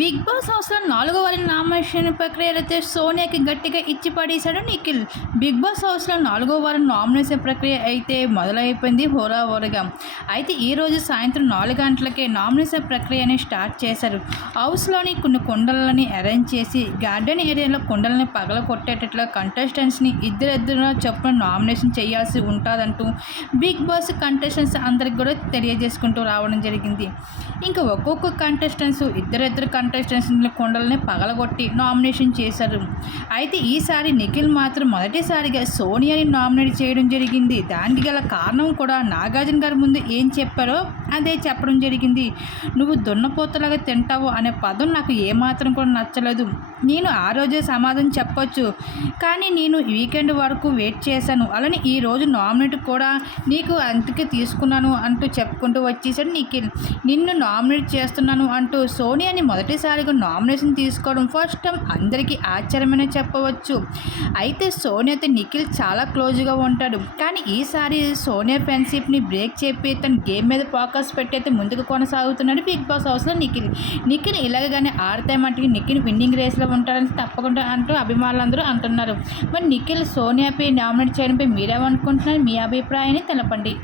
Big boss హౌస్లో నాలుగో వారి నామినేషన్ ప్రక్రియలు అయితే సోనియాకి గట్టిగా ఇచ్చి పడేశాడు నిఖిల్. బిగ్ బాస్ హౌస్లో నాలుగో వారం నామినేషన్ ప్రక్రియ అయితే మొదలైపోయింది హోరాహోరగా. అయితే ఈరోజు సాయంత్రం నాలుగు గంటలకే నామినేషన్ ప్రక్రియని స్టార్ట్ చేశారు. హౌస్లోని కొన్ని కుండలని అరేంజ్ చేసి గార్డెన్ ఏరియాలో కుండలని పగల కొట్టేటట్లు కంటెస్టెంట్స్ని ఇద్దరిద్దరు చొప్పున నామినేషన్ చేయాల్సి ఉంటుందంటూ బిగ్ బాస్ కంటెస్టెంట్స్ అందరికి కూడా తెలియజేసుకుంటూ రావడం జరిగింది. ఇంకా ఒక్కొక్క కంటెస్టెంట్స్ ఇద్దరిద్దరు కంటెస్టెంట్స్ కొండలని పగలగొట్టి నామినేషన్ చేశారు. అయితే ఈసారి నిఖిల్ మాత్రం మొదటిసారిగా సోనియాని నామినేట్ చేయడం జరిగింది. దానికి గల కారణం కూడా నాగార్జున గారి ముందు ఏం చెప్పారో అదే చెప్పడం జరిగింది. నువ్వు దున్నపోతలాగా తింటావు అనే పదం నాకు ఏమాత్రం కూడా నచ్చలేదు. నేను ఆ రోజే సమాధానం చెప్పొచ్చు. కానీ నేను వీకెండ్ వరకు వెయిట్ చేశాను. అలానే ఈ రోజు నామినేట్ కూడా నీకు అంతకే తీసుకున్నాను అంటూ చెప్పుకుంటూ వచ్చేసాడు నిఖిల్. నిన్ను నామినేట్ చేస్తున్నాను అంటూ సోనియాని మొదటిసారిగా నామినేషన్ తీసుకోవడం ఫస్ట్ టైం అందరికీ ఆశ్చర్యమనే చెప్పవచ్చు. అయితే సోనియాతో నిఖిల్ చాలా క్లోజ్గా ఉంటాడు. కానీ ఈసారి సోనియా ఫ్రెండ్షిప్ని బ్రేక్ చెప్పి తన గేమ్ మీద పోక ఫోకస్ పెట్టి అయితే ముందుకు కొనసాగుతున్నాడు బిగ్ బాస్ హౌస్లో నిఖిల్. నిఖిల్ ఇలాగగానే ఆడితే మటుకు నిఖిల్ విన్నింగ్ రేస్లో ఉంటాడని తప్పకుండా అంటూ అభిమానులందరూ అంటున్నారు. మరి నిఖిల్ సోనియాపై నామినేట్ చేయడంపై మీరేమనుకుంటున్నారు? మీ అభిప్రాయాన్ని తెలపండి.